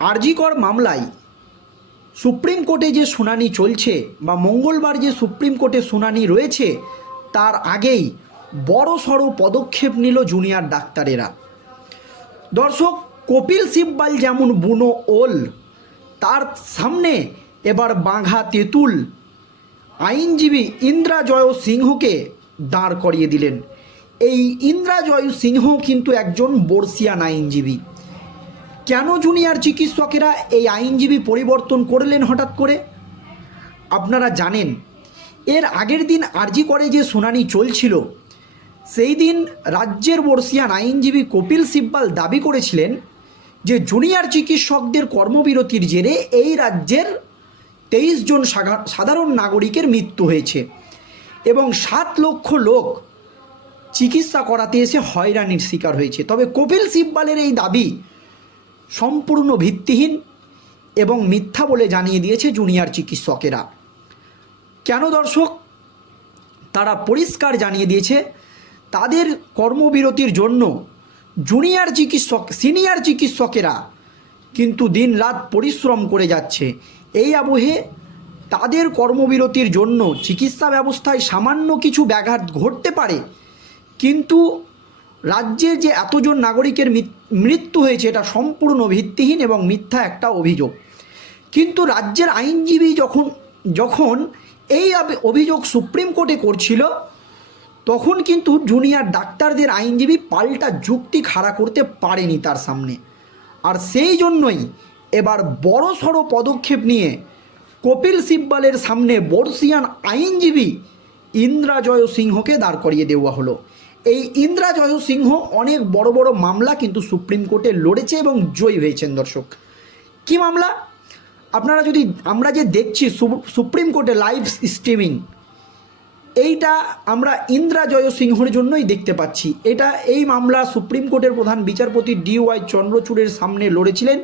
আরজিকর মামলায় সুপ্রিম কোর্টে যে শুনানি চলছে বা মঙ্গলবার যে সুপ্রিম কোর্টে শুনানি রয়েছে, তার আগেই বড় সড়ো পদক্ষেপ নিল জুনিয়র ডাক্তারেরা। দর্শক, কপিল সিব্বাল যেমন বুনো ওল, তার সামনে এবার বাঘা তেঁতুল। আইনজীবী ইন্দ্রা জয় সিংহকে দাঁড় করিয়ে দিলেন। এই ইন্দ্রা জয় সিংহ কিন্তু একজন বর্ষিয়ান আইনজীবী। কেন জুনিয়র চিকিৎসকেরা এই আইনজীবী পরিবর্তন করলেন হঠাৎ করে? আপনারা জানেন, এর আগের দিন আরজি করে যে শুনানি চলছিল। সেই দিন রাজ্যের বর্ষিয়ান আইনজীবী কপিল সিব্বাল দাবি করেছিলেন যে জুনিয়র চিকিৎসকদের কর্মবিরতির জেরে এই রাজ্যের তেইশ জন সাধারণ নাগরিকের মৃত্যু হয়েছে এবং সাত লক্ষ লোক চিকিৎসা করাতে এসে হয়রানির শিকার হয়েছে। তবে কপিল সিব্বালের এই দাবি সম্পূর্ণ ভিত্তিহীন এবং মিথ্যা বলে জানিয়ে দিয়েছে জুনিয়র চিকিৎসকেরা। কেন দর্শক? তারা পরিষ্কার জানিয়ে দিয়েছে, তাদের কর্মবিরতির জন্য জুনিয়র চিকিৎসক, সিনিয়র চিকিৎসকেরা কিন্তু দিন রাত পরিশ্রম করে যাচ্ছে। এই আবহে তাদের কর্মবিরতির জন্য চিকিৎসা ব্যবস্থায় সামান্য কিছু ব্যাঘাত ঘটতে পারে, কিন্তু রাজ্যের যে এতজন নাগরিকের মৃত্যু হয়েছে, এটা সম্পূর্ণ ভিত্তিহীন এবং মিথ্যা একটা অভিযোগ। কিন্তু রাজ্যের আইনজীবী যখন যখন এই অভিযোগ সুপ্রিম কোর্টে করছিল, তখন কিন্তু জুনিয়র ডাক্তারদের আইনজীবী পাল্টা যুক্তি খাড়া করতে পারেনি তার সামনে। আর সেই জন্যই এবার বড় সড়ো পদক্ষেপ নিয়ে কপিল সিব্বালের সামনে বর্ষিয়ান আইনজীবী ইন্দ্রাজয় সিংহকে দাঁড় করিয়ে দেওয়া হলো। এই ইন্দ্রাজয় সিংহ অনেক বড় বড় মামলা কিন্তু সুপ্রিম কোর্টে লড়েছে এবং জয়ী হয়েছেন দর্শক। কি মামলা? আপনারা যদি, আমরা যে দেখছি সুপ্রিম কোর্টে লাইভ স্ট্রিমিং, এইটা আমরা ইন্দ্রা জয় সিংহর জন্যই দেখতে পাচ্ছি। এটা, এই মামলা সুপ্রিম কোর্টের প্রধান বিচারপতি ডি ওয়াই চন্দ্রচূড়ের সামনে লড়েছিলেন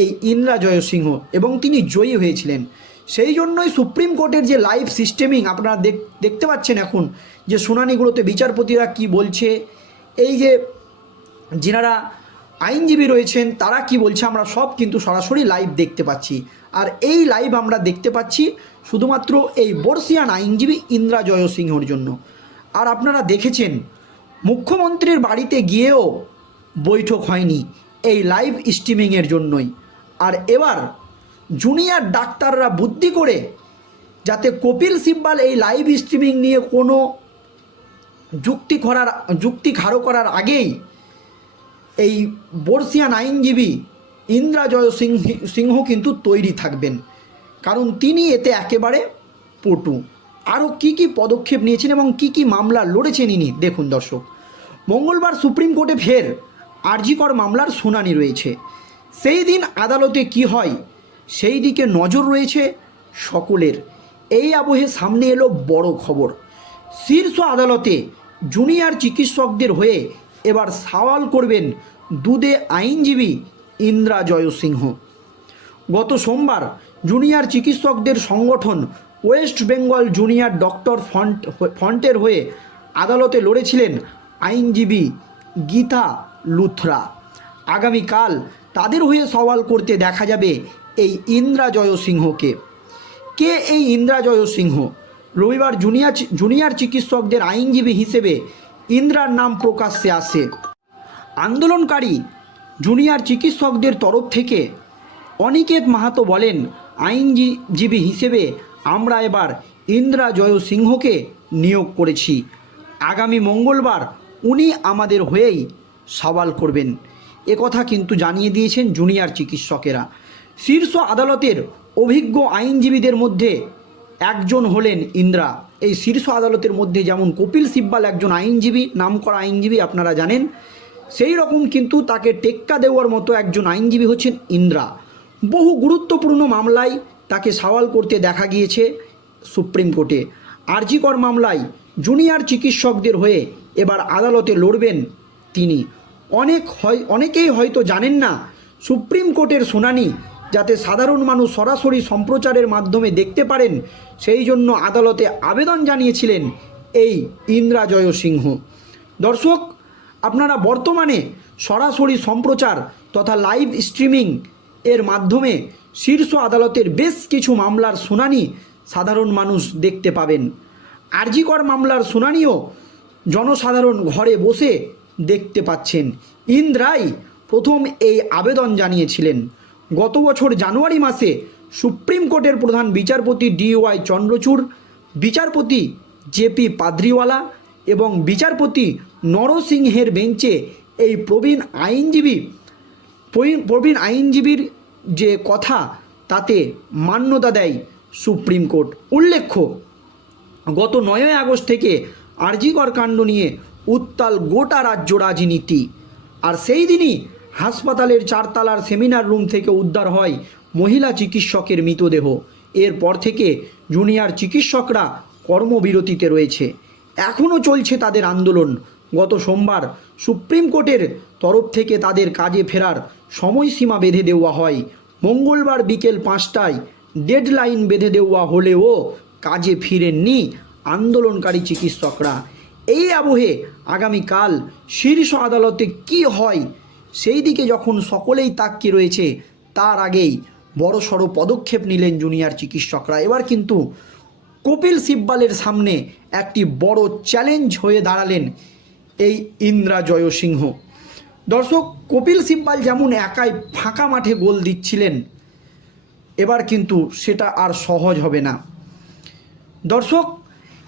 এই ইন্দ্রা জয় সিংহ এবং তিনি জয়ী হয়েছিলেন। সেই জন্যই সুপ্রিম কোর্টের যে লাইভ সিস্টেমিং, আপনারা দেখ, দেখতে পাচ্ছেন এখন যে শুনানিগুলোতে বিচারপতিরা কি বলছে, এই যে যিনারা আইনজীবী রয়েছেন, তারা কি বলছে, আমরা সব কিন্তু সরাসরি লাইভ দেখতে পাচ্ছি। আর এই লাইভ আমরা দেখতে পাচ্ছি শুধুমাত্র এই বর্ষিয়ান আইনজীবী ইন্দ্রা জয় সিংহর জন্য। আর আপনারা দেখেছেন, মুখ্যমন্ত্রীর বাড়িতে গিয়েও বৈঠক হয়নি এই লাইভ স্ট্রিমিংয়ের জন্যই। আর এবার জুনিয়র ডাক্তাররা বুদ্ধি করে যাতে কপিল সিব্বাল এই লাইভ স্ট্রিমিং নিয়ে কোনো যুক্তি করার, যুক্তি খাড়ো করার আগেই এই বর্ষিয়ান আইনজীবী ইন্দ্রা জয় সিংহ সিংহ কিন্তু তৈরি থাকবেন। কারণ তিনি এতে একেবারে পটু। আরও কি কি পদক্ষেপ নিয়েছেন এবং কি কি মামলা লড়েছেন ইনি, দেখুন দর্শক। মঙ্গলবার সুপ্রিম কোর্টে ফের আরজিকর মামলার শুনানি রয়েছে। সেই দিন আদালতে কি হয় সেই দিকে নজর রয়েছে সকলের। এই আবহে সামনে এলো বড় খবর। শীর্ষ আদালতে জুনিয়র চিকিৎসকদের হয়ে এবার সওয়াল করবেন দুদে আইনজীবী ইন্দ্রা জয়সিংহ। গত সোমবার জুনিয়র চিকিৎসকদের সংগঠন West Bengal junior doctor front ফন্টের হয়ে আদালতে লড়েছিলেন আইনজীবী গীতা লুথরা। আগামীকাল তাদের হয়ে সওয়াল করতে দেখা যাবে এই ইন্দ্রা জয় সিংহকে। কে এই ইন্দ্রাজয় সিংহ? রবিবার জুনিয়ার জুনিয়র চিকিৎসকদের আইনজীবী হিসেবে ইন্দ্রার নাম প্রকাশ্যে আসে। আন্দোলনকারী জুনিয়র চিকিৎসকদের তরফ থেকে অনিকেত মাহাতো বলেন, আইনজীবী হিসেবে আমরা এবার ইন্দ্রা জয় সিংহকে নিয়োগ করেছি। আগামী মঙ্গলবার উনি আমাদের হয়েই সওয়াল করবেন। একথা কিন্তু জানিয়ে দিয়েছেন জুনিয়র চিকিৎসকেরা। শীর্ষ আদালতের অভিজ্ঞ আইনজীবীদের মধ্যে একজন হলেন ইন্দ্রা। এই শীর্ষ আদালতের মধ্যে যেমন কপিল সিব্বাল একজন আইনজীবী, নামকরা আইনজীবী আপনারা জানেন, সেই রকম কিন্তু তাকে টেক্কা দেওয়ার মতো একজন আইনজীবী হচ্ছেন ইন্দ্রা। বহু গুরুত্বপূর্ণ মামলায় তাকে সওয়াল করতে দেখা গিয়েছে সুপ্রিম কোর্টে। আরজিকর মামলায় জুনিয়র চিকিৎসকদের হয়ে এবার আদালতে লড়বেন তিনি। অনেক হয়, অনেকেই হয়তো জানেন না, সুপ্রিম কোর্টের শুনানি যাতে সাধারণ মানুষ সরাসরি সম্প্রচারের মাধ্যমে দেখতে পারেন, সেই জন্য আদালতে আবেদন জানিয়েছিলেন এই ইন্দ্রা জয় সিংহ। দর্শক, আপনারা বর্তমানে সরাসরি সম্প্রচার তথা লাইভ স্ট্রিমিং এর মাধ্যমে শীর্ষ আদালতের বেশ কিছু মামলার শুনানি সাধারণ মানুষ দেখতে পাবেন। আরজিকর মামলার শুনানিও জনসাধারণ ঘরে বসে দেখতে পাচ্ছেন। ইন্দ্রাই প্রথম এই আবেদন জানিয়েছিলেন। গত বছর জানুয়ারি মাসে সুপ্রিম কোর্টের প্রধান বিচারপতি ডিওয়াই চন্দ্রচূড়, বিচারপতি জেপি পাদ্রিওয়ালা এবং বিচারপতি নরসিংহের বেঞ্চে এই প্রবীণ আইনজীবী প্রবীণ- আইনজীবীর যে কথা তাতে মান্যতা দেয় সুপ্রিম কোর্ট। উল্লেখ্য, গত নয়ই আগস্ট থেকে আরজিকর কাণ্ড নিয়ে উত্তাল গোটা রাজ্য রাজনীতি। আর সেই দিনই হাসপাতালের চারতলার সেমিনার রুম থেকে উদ্ধার হয় মহিলা চিকিৎসকের মৃতদেহ। এরপর থেকে জুনিয়র চিকিৎসকরা কর্মবিরতিতে রয়েছে। এখনও চলছে তাদের আন্দোলন। গত সোমবার সুপ্রিম কোর্টের তরফ থেকে তাদের কাজে ফেরার সময়সীমা বেঁধে দেওয়া হয়। মঙ্গলবার বিকেল পাঁচটায় ডেডলাইন বেঁধে দেওয়া হলেও কাজে ফিরেননি আন্দোলনকারী চিকিৎসকরা। এই আবহে আগামীকাল শীর্ষ আদালতে কি হয় সেই দিকে যখন সকলেই তাকিয়ে রয়েছে, তার আগেই বড়সড় পদক্ষেপ নিলেন জুনিয়র চিকিৎসকরা। এবার কিন্তু কপিল সিব্বালের সামনে একটি বড় চ্যালেঞ্জ হয়ে দাঁড়ালেন এই ইন্দ্রা জয়সিংহ। দর্শক, কপিল সিব্বাল যেমন একাই ফাঁকা মাঠে গোল দিচ্ছিলেন, এবার কিন্তু সেটা আর সহজ হবে না। দর্শক,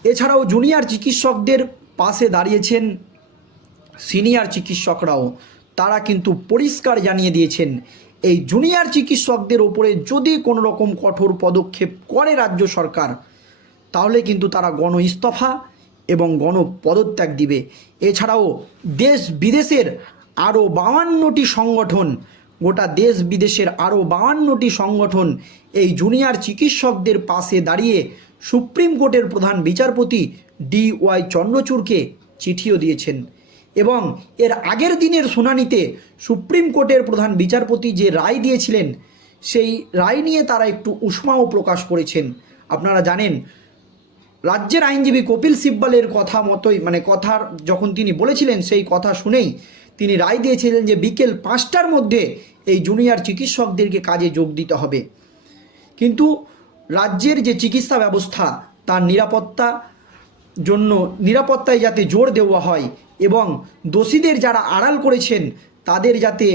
এছাড়াও জুনিয়র চিকিৎসকদের পাশে দাঁড়িয়েছেন সিনিয়র চিকিৎসকরাও। তারা কিন্তু পরিষ্কার জানিয়ে দিয়েছেন, এই জুনিয়র চিকিৎসকদের ওপরে যদি কোনো রকম কঠোর পদক্ষেপ করে রাজ্য সরকার, তাহলে কিন্তু তারা গণ ইস্তফা এবং গণ পদত্যাগ দিবে। এছাড়াও দেশ বিদেশের আরও বাউান্নটি সংগঠন, গোটা দেশ বিদেশের আরও বাউান্নটি সংগঠন এই জুনিয়র চিকিৎসকদের পাশে দাঁড়িয়ে সুপ্রিম কোর্টের প্রধান বিচারপতি ডি ওয়াই চন্দ্রচূড়কে চিঠিও দিয়েছেন। এবং এর আগের দিনের শুনানিতে সুপ্রিম কোর্টের প্রধান বিচারপতি যে রায় দিয়েছিলেন, সেই রায় নিয়ে তারা একটু উষ্মাও প্রকাশ করেছেন। আপনারা জানেন, রাজ্যের আইনজীবী কপিল সিব্বালের কথা মতোই মানে কথার যখন তিনি বলেছিলেন সেই কথা শুনেই তিনি রায় দিয়েছিলেন যে বিকেল পাঁচটার মধ্যে এই জুনিয়র চিকিৎসকদেরকে কাজে যোগ দিতে হবে। কিন্তু রাজ্যের যে চিকিৎসা ব্যবস্থা, তার নিরাপত্তা জন্য নিরাপত্তায় যাতে জোর দেওয়া হয় এবং দোষীদের যারা আড়াল করেছেন, তাদের যাতে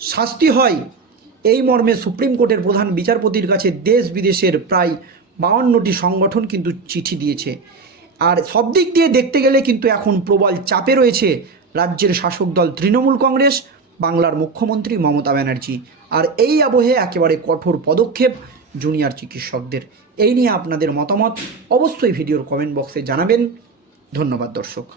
শাস্তি হয়, এই মর্মে সুপ্রিম কোর্টের প্রধান বিচারপতির কাছে দেশ বিদেশের প্রায় বাউান্নটি সংগঠন কিন্তু চিঠি দিয়েছে। আর সব দিক দিয়ে দেখতে গেলে কিন্তু এখন প্রবল চাপে রয়েছে রাজ্যের শাসক দল তৃণমূল কংগ্রেস, বাংলার মুখ্যমন্ত্রী মমতা ব্যানার্জি। আর এই আবহে একেবারে কঠোর পদক্ষেপ জুনিয়র চিকিৎসকদের। এই নিয়ে আপনাদের মতামত অবশ্যই ভিডিওর কমেন্ট বক্সে জানাবেন। ধন্যবাদ দর্শক।